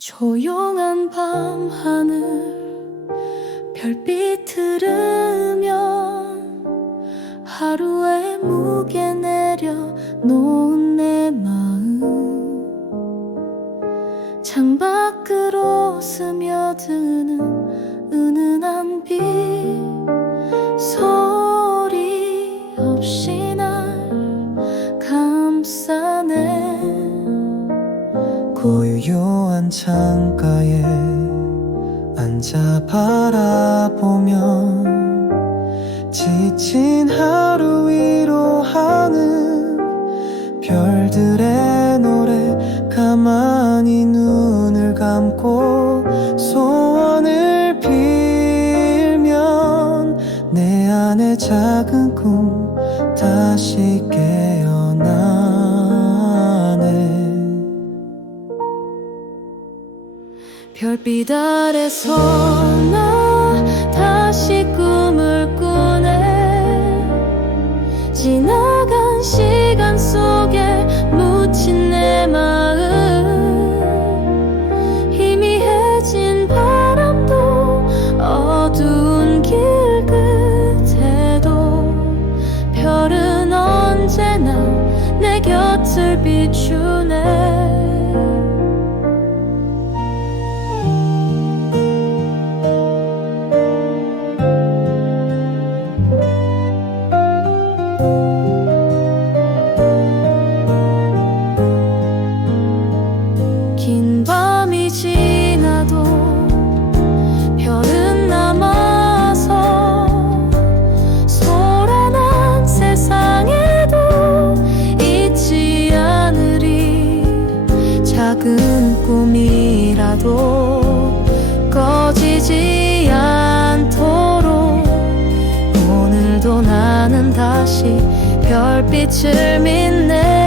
조용한 밤 하늘 별빛 들으면 하루의 무게 내려 놓은 내 마음. 창밖으로 스며드는 은은한 비 소리 없이 날 감싸네 고요한 창가에 앉아 바라보면 지친 하루 위로하는 별들의 노래 가만히 눈을 감고 소원을 빌면 내 안의 작은 꿈 다시 깨 별빛 아래서 나 다시 꿈을 꾸네. 지나간 시간 속에 묻힌 내 마음. 희미해진 바람도 어두운 길 끝에도 별은 언제나 내 곁을 비추네 작은 꿈이라도 꺼지지 않도록. 오늘도 나는 다시 별빛을 믿네